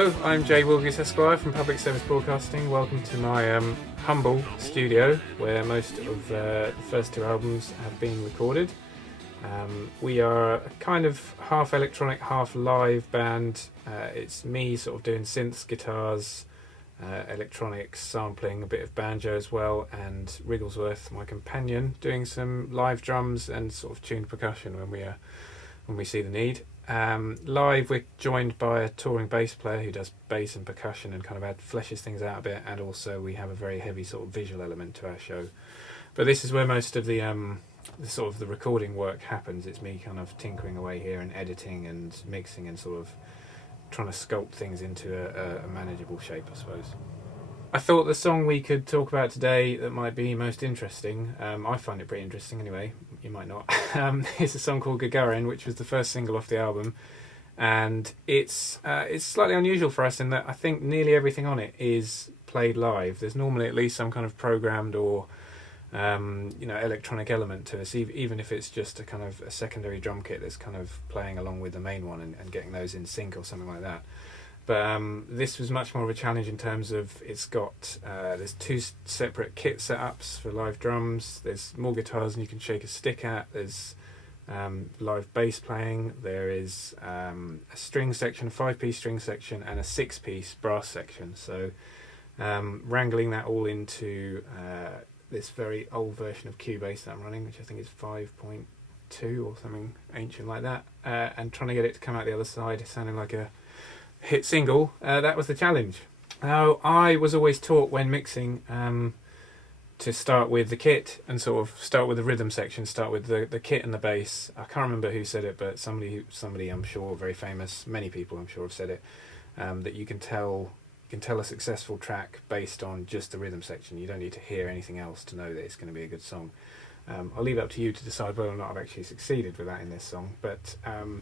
Hello, I'm Jay Wilgus Esquire from Public Service Broadcasting. Welcome to my humble studio where most of the first two albums have been recorded. We are a kind of half electronic, half live band. It's me sort of doing synths, guitars, electronics, sampling, a bit of banjo as well, and Wrigglesworth, my companion, doing some live drums and sort of tuned percussion when we see the need. Live we're joined by a touring bass player who does bass and percussion and kind of fleshes things out a bit, and also we have a very heavy sort of visual element to our show. But this is where most of the sort of the recording work happens. It's me kind of tinkering away here and editing and mixing and sort of trying to sculpt things into a manageable shape, I suppose. I thought the song we could talk about today that might be most interesting, I find it pretty interesting anyway, you might not, it's a song called Gagarin, which was the first single off the album, and it's slightly unusual for us in that I think nearly everything on it is played live. There's normally at least some kind of programmed or electronic element to us, even if it's just a kind of a secondary drum kit that's kind of playing along with the main one and getting those in sync or something like that. But this was much more of a challenge in terms of it's got there's two separate kit setups for live drums. There's more guitars than you can shake a stick at. There's live bass playing. There is a string section, a 5-piece string section, and a 6-piece brass section. So wrangling that all into this very old version of Cubase that I'm running, which I think is 5.2 or something ancient like that, and trying to get it to come out the other side sounding like a hit single, that was the challenge. Now, I was always taught when mixing to start with the kit and sort of start with the rhythm section, start with the kit and the bass. I can't remember who said it, but somebody I'm sure, very famous, many people I'm sure have said it, that you can tell a successful track based on just the rhythm section. You don't need to hear anything else to know that it's going to be a good song. I'll leave it up to you to decide whether or not I've actually succeeded with that in this song. But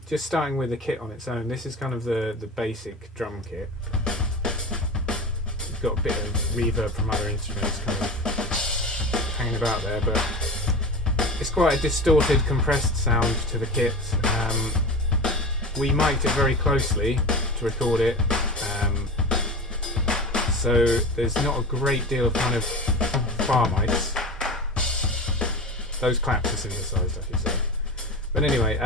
just starting with the kit on its own, this is kind of the basic drum kit. You've got a bit of reverb from other instruments kind of hanging about there, but it's quite a distorted, compressed sound to the kit. We mic'd it very closely to record it, so there's not a great deal of kind of far mics. Those claps are synthesized, I should say. But anyway,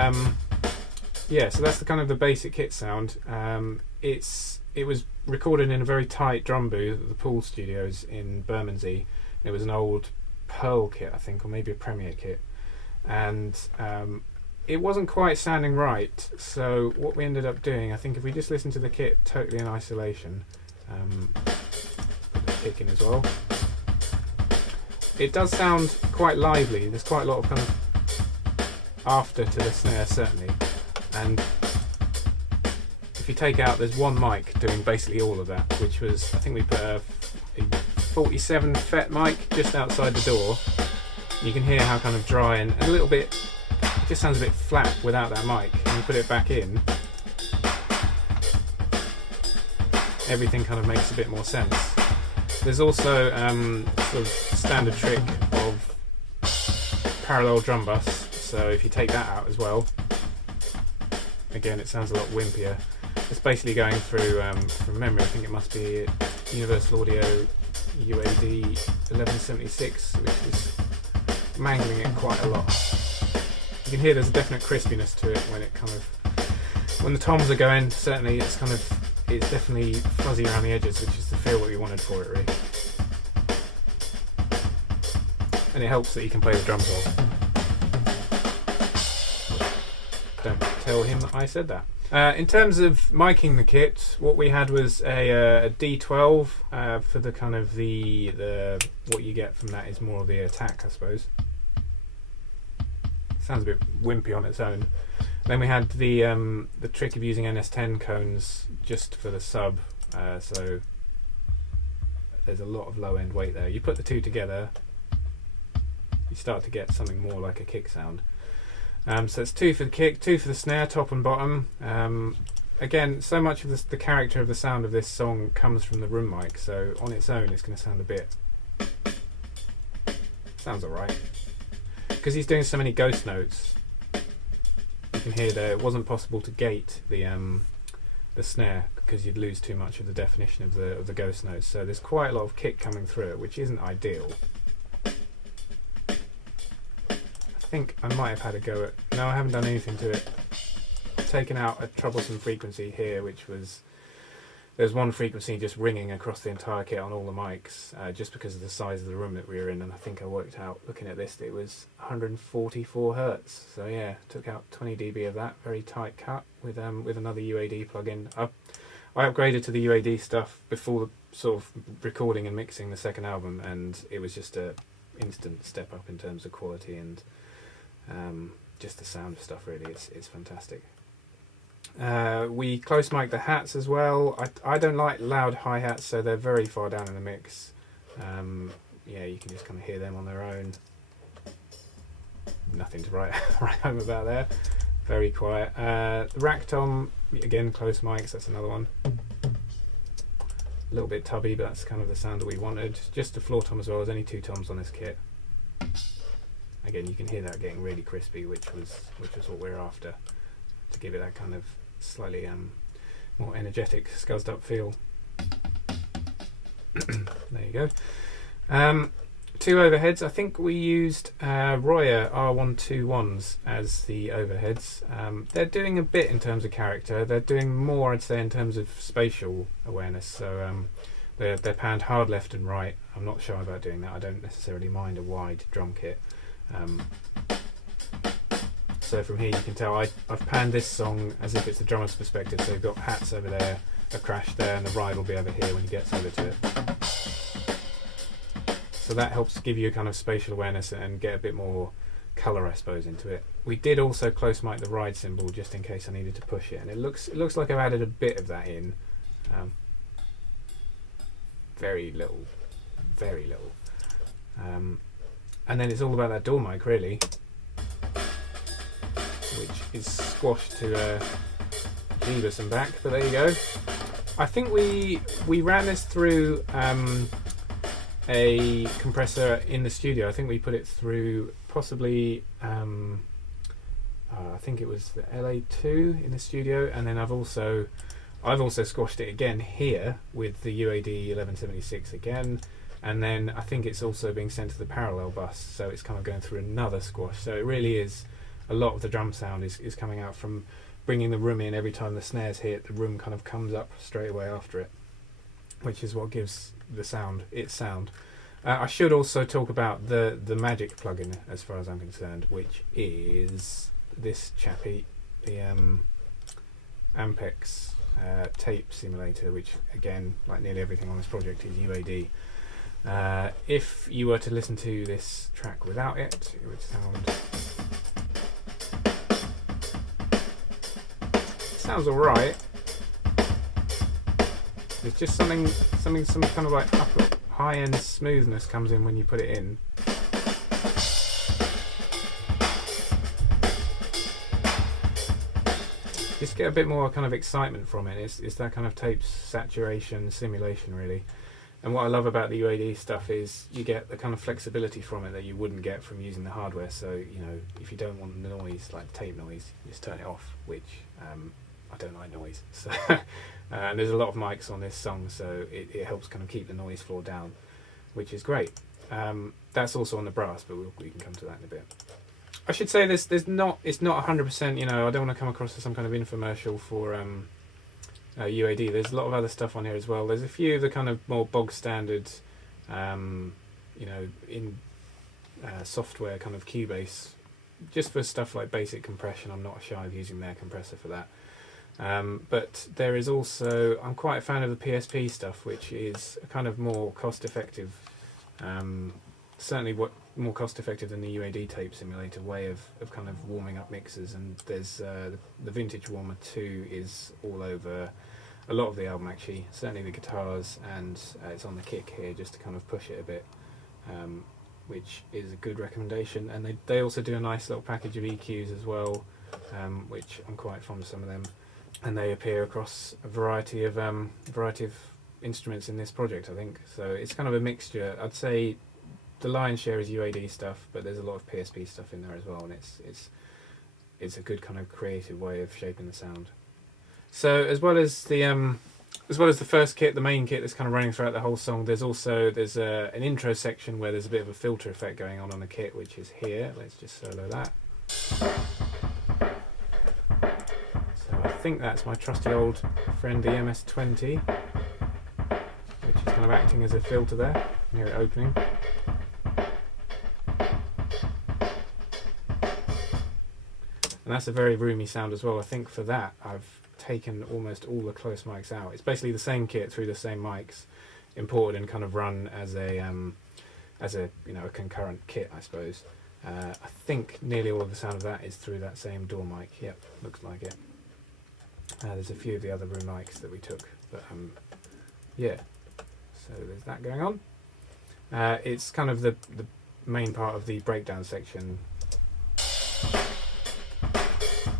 so that's the kind of the basic kit sound. It was recorded in a very tight drum booth at the Pool Studios in Bermondsey. It was an old Pearl kit, I think, or maybe a Premier kit, and it wasn't quite sounding right. So what we ended up doing, I think, if we just listen to the kit totally in isolation, put the kick in as well. It does sound quite lively. There's quite a lot of kind of after to the snare, certainly. And if you take out, there's one mic doing basically all of that, which was, I think we put a 47 FET mic just outside the door. You can hear how kind of dry and a little bit, it just sounds a bit flat without that mic. And you put it back in, everything kind of makes a bit more sense. There's also sort of standard trick of parallel drum bus, so if you take that out as well, again it sounds a lot wimpier. It's basically going through, from memory, I think it must be Universal Audio UAD 1176, which is mangling it quite a lot. You can hear there's a definite crispiness to it when it kind of, when the toms are going, certainly it's definitely fuzzy around the edges, which is the feel that we wanted for it, really. And it helps that you can play the drums well. Don't tell him that I said that. In terms of miking the kit, what we had was a D12 for the kind of the what you get from that is more of the attack, I suppose. Sounds a bit wimpy on its own. Then we had the trick of using NS10 cones just for the sub, so there's a lot of low end weight there. You put the two together, you start to get something more like a kick sound. So it's 2 for the kick, 2 for the snare, top and bottom. Again, so much of the character of the sound of this song comes from the room mic, so on its own it's going to sound a bit, sounds alright. Because he's doing so many ghost notes, you can hear that it wasn't possible to gate the the snare, because you'd lose too much of the definition of the ghost notes. So there's quite a lot of kick coming through it, which isn't ideal. I think I might have had a go at... No, I haven't done anything to it. I've taken out a troublesome frequency here, which was... There's one frequency just ringing across the entire kit on all the mics, just because of the size of the room that we were in, and I think I worked out, looking at this, it was 144 hertz. So yeah, took out 20 dB of that, very tight cut with another UAD plugin. I upgraded to the UAD stuff before the sort of recording and mixing the second album, and it was just a instant step up in terms of quality and just the sound of stuff. Really, it's fantastic. We close mic the hats as well. I don't like loud hi-hats, so they're very far down in the mix. Yeah, you can just kind of hear them on their own. Nothing to write home about there. Very quiet. The rack tom, again, close mics, that's another one. A little bit tubby, but that's kind of the sound that we wanted. Just the floor tom as well. There's only 2 toms on this kit. Again, you can hear that getting really crispy, which was what we're after, to give it that kind of slightly more energetic, scuzzed up feel. There you go. 2 overheads. I think we used Royer R121s as the overheads. They're doing a bit in terms of character. They're doing more, I'd say, in terms of spatial awareness. So they're panned hard left and right. I'm not shy about doing that. I don't necessarily mind a wide drum kit. So from here you can tell I've panned this song as if it's the drummer's perspective, so you've got hats over there, a crash there, and the ride will be over here when he gets over to it. So that helps give you a kind of spatial awareness and get a bit more colour, I suppose, into it. We did also close mic the ride cymbal just in case I needed to push it, and it looks like I've added a bit of that in. Very little. And then it's all about that door mic, really, which is squashed to Jeebus and back, but there you go. I think we ran this through a compressor in the studio. I think we put it through possibly I think it was the LA2 in the studio, and then I've also squashed it again here with the UAD 1176 again, and then I think it's also being sent to the parallel bus, so it's kind of going through another squash. So it really is, a lot of the drum sound is coming out from bringing the room in. Every time the snares hit, the room kind of comes up straight away after it, which is what gives the sound its sound. I should also talk about the Magic plugin, as far as I'm concerned, which is this chappy, the Ampex tape simulator, which again, like nearly everything on this project, is UAD. If you were to listen to this track without it, it would sound... sounds alright. There's just some kind of like high-end smoothness comes in when you put it in. Just get a bit more kind of excitement from it. It's that kind of tape saturation simulation, really. And what I love about the UAD stuff is you get the kind of flexibility from it that you wouldn't get from using the hardware. So, you know, if you don't want the noise, like tape noise, you just turn it off, which I don't like noise. So and there's a lot of mics on this song, so it helps kind of keep the noise floor down, which is great. That's also on the brass, but we can come to that in a bit. I should say it's not 100%, you know, I don't want to come across as some kind of infomercial for UAD. There's a lot of other stuff on here as well. There's a few of the kind of more bog standard, you know, in software kind of Cubase, just for stuff like basic compression. I'm not shy of using their compressor for that. But there is also, I'm quite a fan of the PSP stuff, which is a kind of more cost effective, certainly more cost effective than the UAD tape simulator way of kind of warming up mixers. And there's the Vintage Warmer 2 is all over a lot of the album, actually, certainly the guitars, and it's on the kick here just to kind of push it a bit, which is a good recommendation. And they also do a nice little package of EQs as well, which I'm quite fond of some of them, and they appear across a variety of instruments in this project, I think. So it's kind of a mixture. I'd say the lion's share is UAD stuff, but there's a lot of PSP stuff in there as well, and it's a good kind of creative way of shaping the sound. So as well as the first kit, the main kit that's kind of running throughout the whole song, there's an intro section where there's a bit of a filter effect going on the kit, which is here. Let's just solo that. So I think that's my trusty old friend, the MS-20, which is kind of acting as a filter there. You hear it opening. And that's a very roomy sound as well. I think for that I've taken almost all the close mics out. It's basically the same kit through the same mics, imported and kind of run as a a concurrent kit, I suppose. I think nearly all of the sound of that is through that same door mic. Yep, looks like it. There's a few of the other room mics that we took, but yeah. So there's that going on. It's kind of the main part of the breakdown section.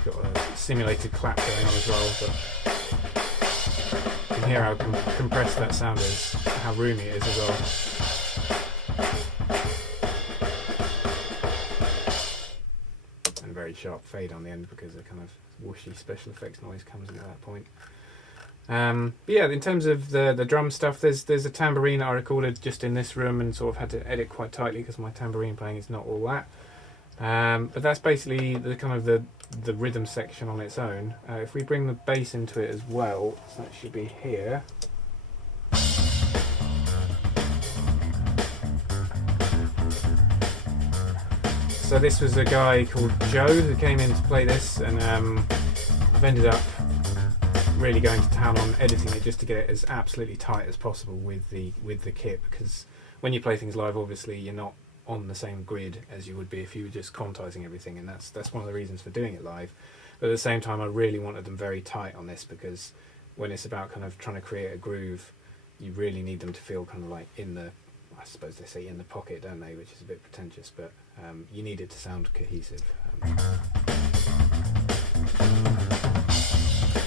Got a simulated clap going on as well, but you can hear how compressed that sound is, how roomy it is as well. And a very sharp fade on the end because a kind of whooshy special effects noise comes in at that point. But yeah, in terms of the drum stuff, there's a tambourine that I recorded just in this room and sort of had to edit quite tightly because my tambourine playing is not all that. But that's basically the kind of the rhythm section on its own. If we bring the bass into it as well, so that should be here. So this was a guy called Joe who came in to play this, and I've ended up really going to town on editing it just to get it as absolutely tight as possible with the kit, because when you play things live, obviously you're not on the same grid as you would be if you were just quantizing everything, and that's one of the reasons for doing it live. But at the same time, I really wanted them very tight on this, because when it's about kind of trying to create a groove, you really need them to feel kind of like in the, I suppose they say in the pocket, don't they, which is a bit pretentious, but you need it to sound cohesive.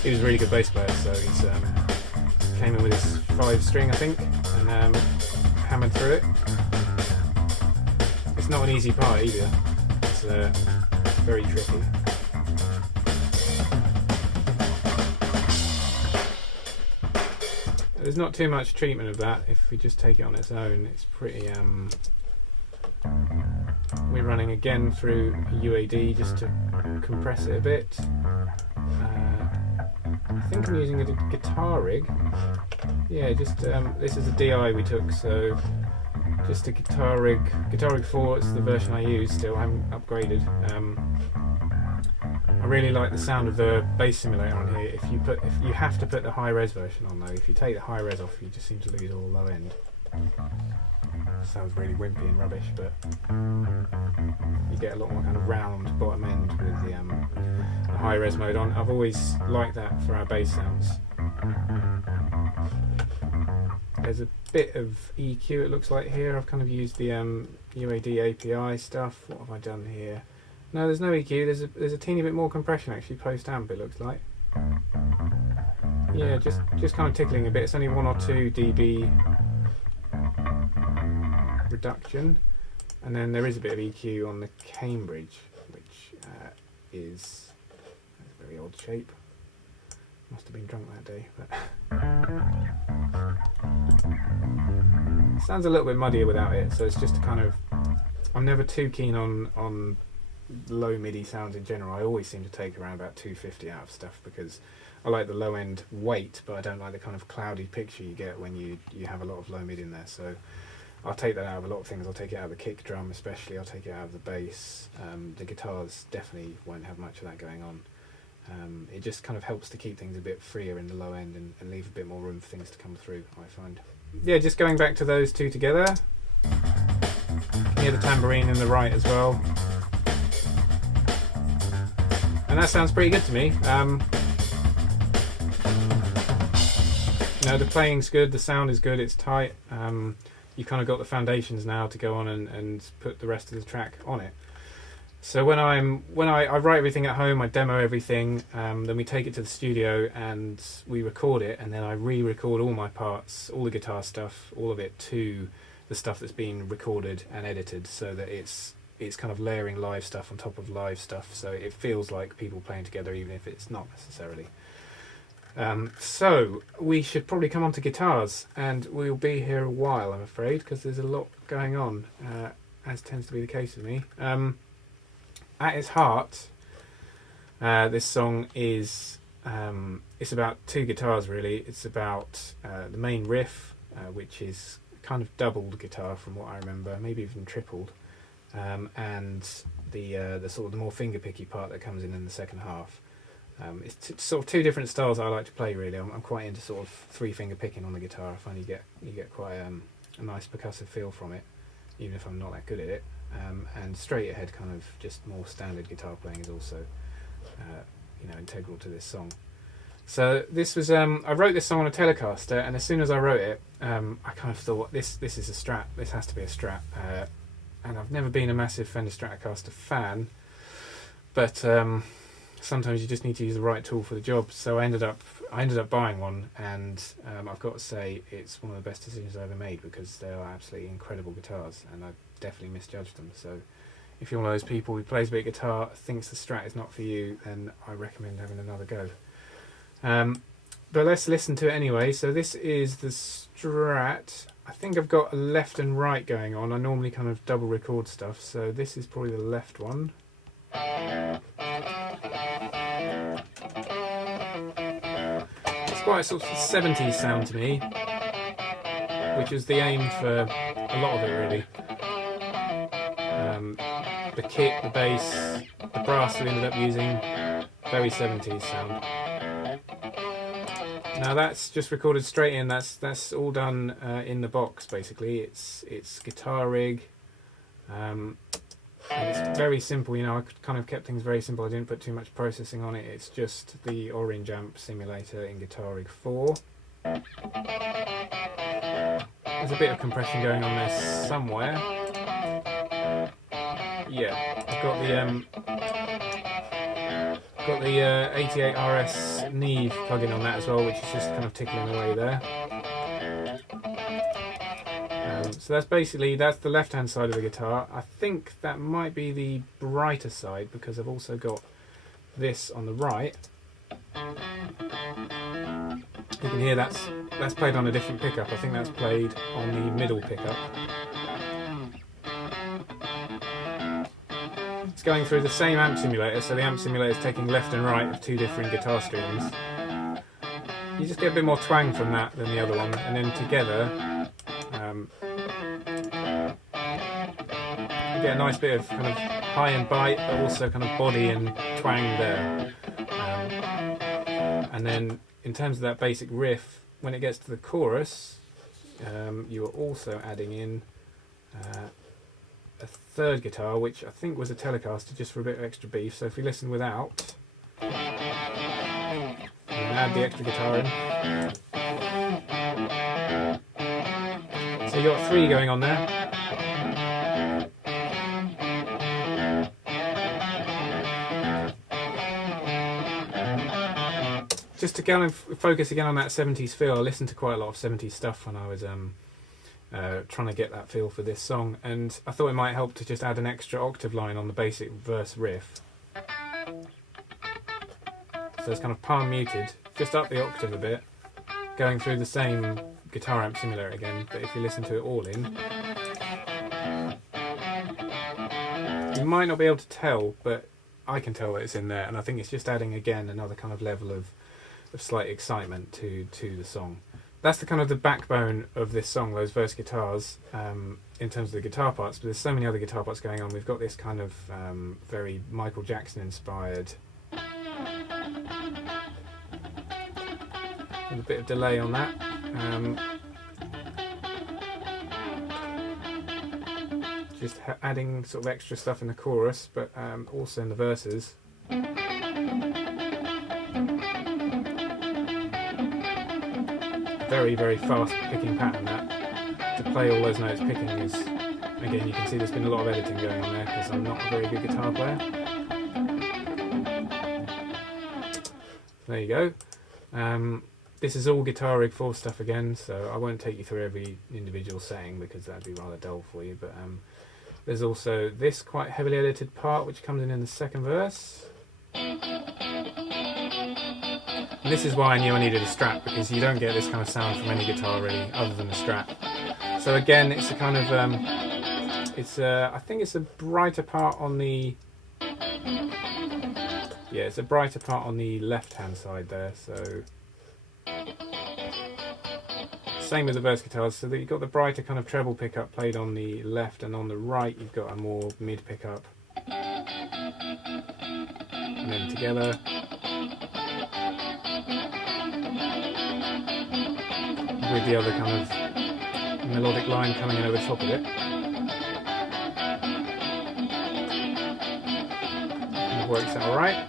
He was a really good bass player, so he's came in with his 5-string, I think, and hammered through it. It's not an easy part either. It's very tricky. There's not too much treatment of that. If we just take it on its own, it's pretty. We're running again through a UAD just to compress it a bit. I think I'm using a guitar rig. Yeah, just this is a DI we took, so. Just a guitar rig 4. It's the version I use still. I haven't upgraded. I really like the sound of the bass simulator on here. If you have to put the high res version on though. If you take the high res off, you just seem to lose all the low end. Sounds really wimpy and rubbish, but you get a lot more kind of round bottom end with the high res mode on. I've always liked that for our bass sounds. There's a bit of EQ it looks like here. I've kind of used the UAD API stuff. What have I done here? No, there's no EQ. There's a teeny bit more compression actually post amp, it looks like. Yeah, just kind of tickling a bit. It's only 1 or 2 dB reduction, and then there is a bit of EQ on the Cambridge, which is a very odd shape. Must have been drunk that day, but sounds a little bit muddier without it. So it's just a kind of, I'm never too keen on low MIDI sounds in general. I always seem to take around about 250 out of stuff because I like the low end weight, but I don't like the kind of cloudy picture you get when you have a lot of low mid in there. So I'll take that out of a lot of things. I'll take it out of the kick drum especially, I'll take it out of the bass. The guitars definitely won't have much of that going on. It just kind of helps to keep things a bit freer in the low end and leave a bit more room for things to come through, I find. Yeah, just going back to those two together. You can hear the tambourine in the right as well. And that sounds pretty good to me. You know, the playing's good, the sound is good, it's tight. You've kind of got the foundations now to go on and put the rest of the track on it. So when I write everything at home, I demo everything, then we take it to the studio and we record it, and then I re-record all my parts, all the guitar stuff, all of it to the stuff that's been recorded and edited, so that it's kind of layering live stuff on top of live stuff, so it feels like people playing together, even if it's not necessarily. So we should probably come on to guitars, and we'll be here a while, I'm afraid, because there's a lot going on, as tends to be the case with me. At its heart, this song is it's about two guitars really. It's about the main riff, which is kind of doubled guitar from what I remember, maybe even tripled, and the sort of the more finger picky part that comes in the second half. It's sort of two different styles I like to play really. I'm quite into sort of three finger picking on the guitar. I find you get quite a nice percussive feel from it, even if I'm not that good at it. And straight ahead kind of just more standard guitar playing is also integral to this song. So this was I wrote this song on a Telecaster, and as soon as I wrote it, I kind of thought this is a Strat. This has to be a Strat. And I've never been a massive Fender Stratocaster fan, but sometimes you just need to use the right tool for the job. So I ended up buying one, and I've got to say it's one of the best decisions I ever made, because they are absolutely incredible guitars, and I definitely misjudged them. So if you're one of those people who plays a bit of guitar, thinks the Strat is not for you, then I recommend having another go. But let's listen to it anyway. So this is the Strat. I think I've got a left and right going on. I normally kind of double record stuff, so this is probably the left one. It's quite a sort of 70s sound to me, which is the aim for a lot of it really. The kick, the bass, the brass we ended up using, very 70s sound. Now that's just recorded straight in. That's all done in the box basically. It's guitar rig, and it's very simple. I kind of kept things very simple. I didn't put too much processing on it. It's just the Orange amp simulator in Guitar Rig 4. There's a bit of compression going on there somewhere. Yeah, I've got the 88RS Neve plugin on that as well, which is just kind of tickling away there. So that's the left hand side of the guitar. I think that might be the brighter side, because I've also got this on the right. You can hear that's played on a different pickup. I think that's played on the middle pickup. It's going through the same amp simulator, so the amp simulator is taking left and right of two different guitar strings. You just get a bit more twang from that than the other one, and then together you get a nice bit of kind of high and bite, but also kind of body and twang there. And then in terms of that basic riff, when it gets to the chorus, you are also adding in a third guitar, which I think was a Telecaster, just for a bit of extra beef. So if we listen without, and add the extra guitar in. So you've got three going on there. Just to go and focus again on that 70s feel, I listened to quite a lot of 70s stuff when I was trying to get that feel for this song, and I thought it might help to just add an extra octave line on the basic verse riff. So it's kind of palm muted, just up the octave a bit, going through the same guitar amp simulator again, but if you listen to it all in, you might not be able to tell, but I can tell that it's in there, and I think it's just adding again another kind of level of slight excitement to the song. That's the kind of the backbone of this song, those verse guitars, in terms of the guitar parts, but there's so many other guitar parts going on. We've got this kind of very Michael Jackson inspired, with a bit of delay on that. Just adding sort of extra stuff in the chorus, but also in the verses. Very, very fast picking pattern that. To play all those notes picking is, again, you can see there's been a lot of editing going on there, because I'm not a very good guitar player. There you go. This is all Guitar Rig 4 stuff again, so I won't take you through every individual setting, because that'd be rather dull for you, but there's also this quite heavily edited part which comes in the second verse. And this is why I knew I needed a Strat, because you don't get this kind of sound from any guitar really, other than a Strat. So again, it's a kind of, I think it's a brighter part on the, yeah, it's a brighter part on the left-hand side there. So same with the verse guitars, so that you've got the brighter kind of treble pickup played on the left, and on the right you've got a more mid pickup. And then together. With the other kind of melodic line coming in over the top of it. And it works out alright.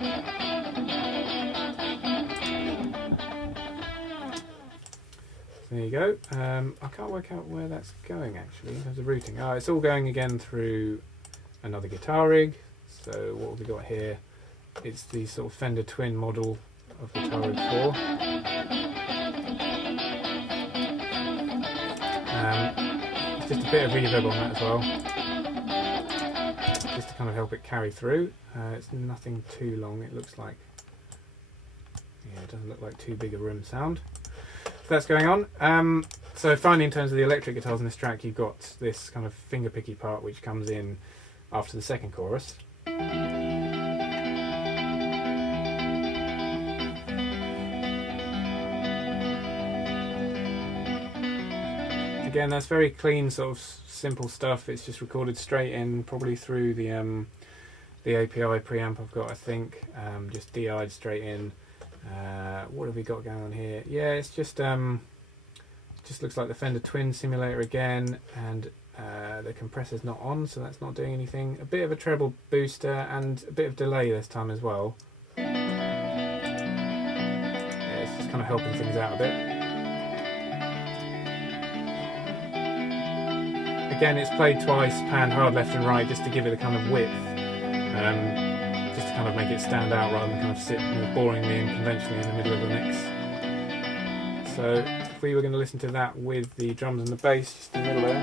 There you go. I can't work out where that's going actually in terms of routing. Oh, it's all going again through another guitar rig. So what have we got here? It's the sort of Fender Twin model of guitar rig 4. It's just a bit of reverb on that as well, just to kind of help it carry through. It's nothing too long. It looks like, yeah, it doesn't look like too big a room sound. So that's going on. So finally, in terms of the electric guitars in this track, you've got this kind of finger picky part which comes in after the second chorus. Again, that's very clean, sort of simple stuff. It's just recorded straight in, probably through the API preamp I've got, I think. Just DI'd straight in. What have we got going on here? Yeah, it's just looks like the Fender Twin simulator again, and the compressor's not on, so that's not doing anything. A bit of a treble booster and a bit of delay this time as well. Yeah, it's just kind of helping things out a bit. Again, it's played twice, panned hard left and right, just to give it a kind of width, just to kind of make it stand out rather than kind of sit more boringly and conventionally in the middle of the mix. So if we were going to listen to that with the drums and the bass just in the middle there.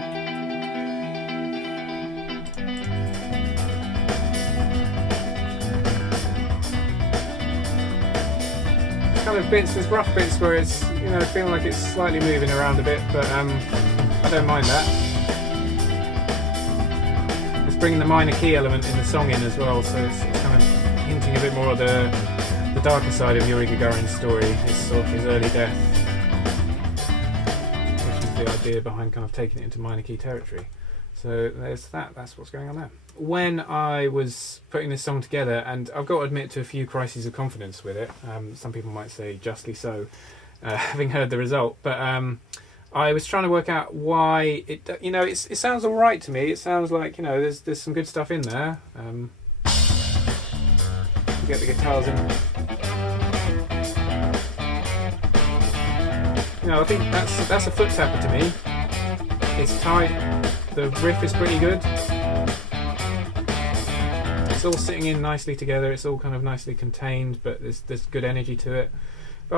Kind of bits, there's rough bits where it's, you know, feeling like it's slightly moving around a bit, but I don't mind that. Bringing the minor key element in the song in as well, so it's kind of hinting a bit more of the darker side of Yuri Gagarin's story, his sort of his early death, which is the idea behind kind of taking it into minor key territory. So there's that, that's what's going on there. When I was putting this song together, and I've got to admit to a few crises of confidence with it, some people might say justly so, having heard the result, but I was trying to work out why it, you know, it sounds all right to me. It sounds like, you know, there's some good stuff in there. Get the guitars in. You know, I think that's a foot tapper to me. It's tight. The riff is pretty good. It's all sitting in nicely together. It's all kind of nicely contained, but there's good energy to it. But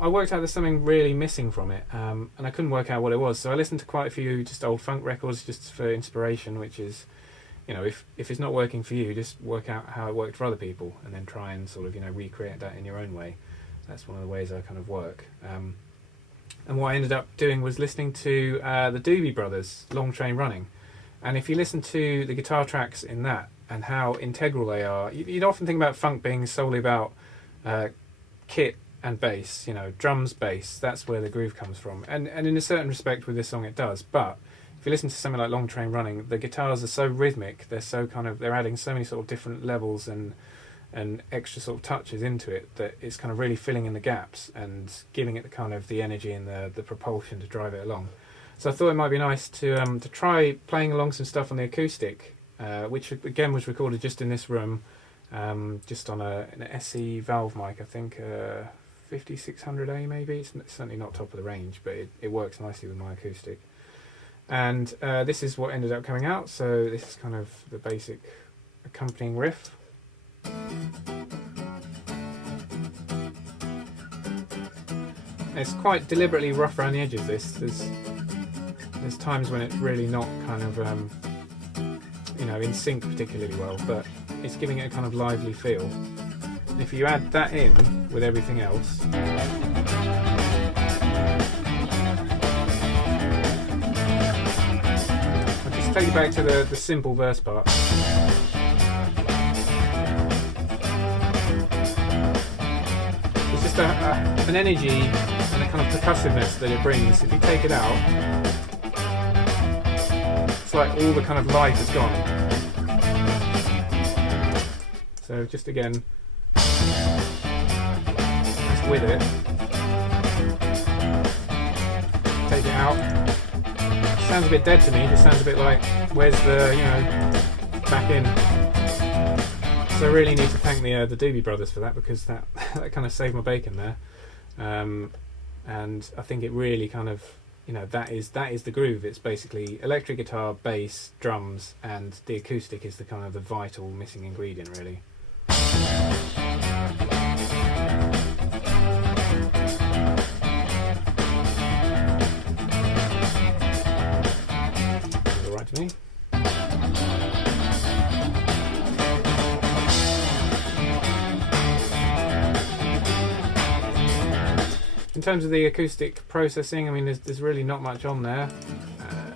I worked out there's something really missing from it, and I couldn't work out what it was. So I listened to quite a few just old funk records just for inspiration, which is, you know, if it's not working for you, just work out how it worked for other people, and then try and sort of, you know, recreate that in your own way. That's one of the ways I kind of work. And what I ended up doing was listening to the Doobie Brothers' Long Train Running. And if you listen to the guitar tracks in that and how integral they are, you'd often think about funk being solely about kit and bass, you know, drums, bass, that's where the groove comes from. And in a certain respect with this song it does, but if you listen to something like Long Train Running, the guitars are so rhythmic, they're adding so many sort of different levels and extra sort of touches into it that it's kind of really filling in the gaps and giving it the kind of the energy and the propulsion to drive it along. So I thought it might be nice to try playing along some stuff on the acoustic, which again was recorded just in this room, just on an SE valve mic, I think 5600A maybe. It's certainly not top of the range, but it works nicely with my acoustic. And this is what ended up coming out. So this is kind of the basic accompanying riff. It's quite deliberately rough around the edges. There's times when it's really not kind of you know, in sync particularly well, but it's giving it a kind of lively feel. If you add that in with everything else, I'll just take you back to the simple verse part. It's just an energy and a kind of percussiveness that it brings. If you take it out, it's like all the kind of life is gone. So just again, just with it, take it out. Sounds a bit dead to me. It just sounds a bit like, where's the, back in. So I really need to thank the Doobie Brothers for that, because that kind of saved my bacon there. And I think it really kind of, that is the groove. It's basically electric guitar, bass, drums, and the acoustic is the kind of the vital missing ingredient, really. Sounds all right to me. In terms of the acoustic processing, I mean, there's really not much on there.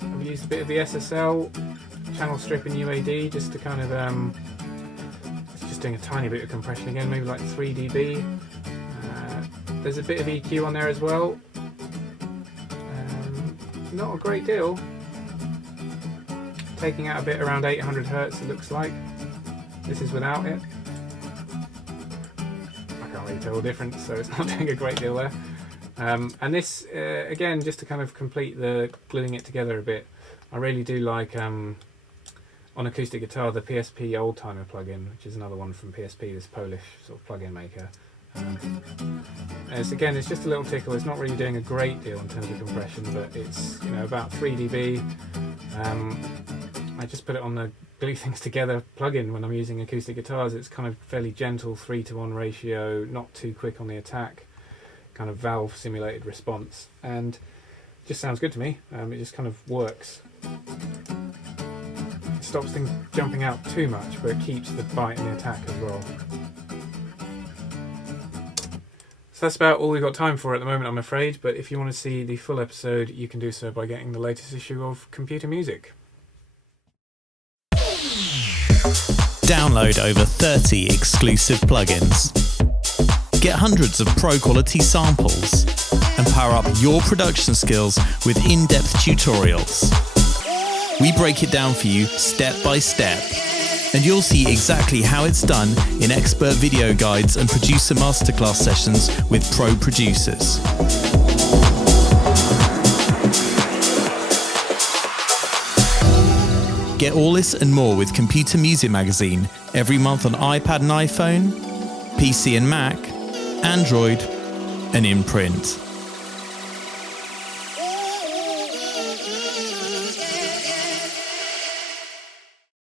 I've used a bit of the SSL, channel strip in UAD, just to kind of, just doing a tiny bit of compression again, maybe like 3 dB. There's a bit of EQ on there as well. Not a great deal. Taking out a bit around 800 Hertz, it looks like. This is without it. I can't really tell the difference, so it's not doing a great deal there. And this, again, just to kind of complete the gluing it together a bit, I really do like, on acoustic guitar, the PSP Oldtimer plugin, which is another one from PSP, this Polish sort of plugin maker. It's just a little tickle. It's not really doing a great deal in terms of compression, but it's about 3 dB. I just put it on the glue things together plugin when I'm using acoustic guitars. It's kind of fairly gentle, 3:1 ratio, not too quick on the attack, kind of valve simulated response, and just sounds good to me. It just kind of works. It stops things jumping out too much, but it keeps the bite and the attack as well. So that's about all we've got time for at the moment, I'm afraid, but if you want to see the full episode, you can do so by getting the latest issue of Computer Music. Download over 30 exclusive plugins. Get hundreds of pro-quality samples and power up your production skills with in-depth tutorials. We break it down for you step by step, and you'll see exactly how it's done in expert video guides and producer masterclass sessions with pro producers. Get all this and more with Computer Music Magazine every month on iPad and iPhone, PC and Mac, Android, and in print.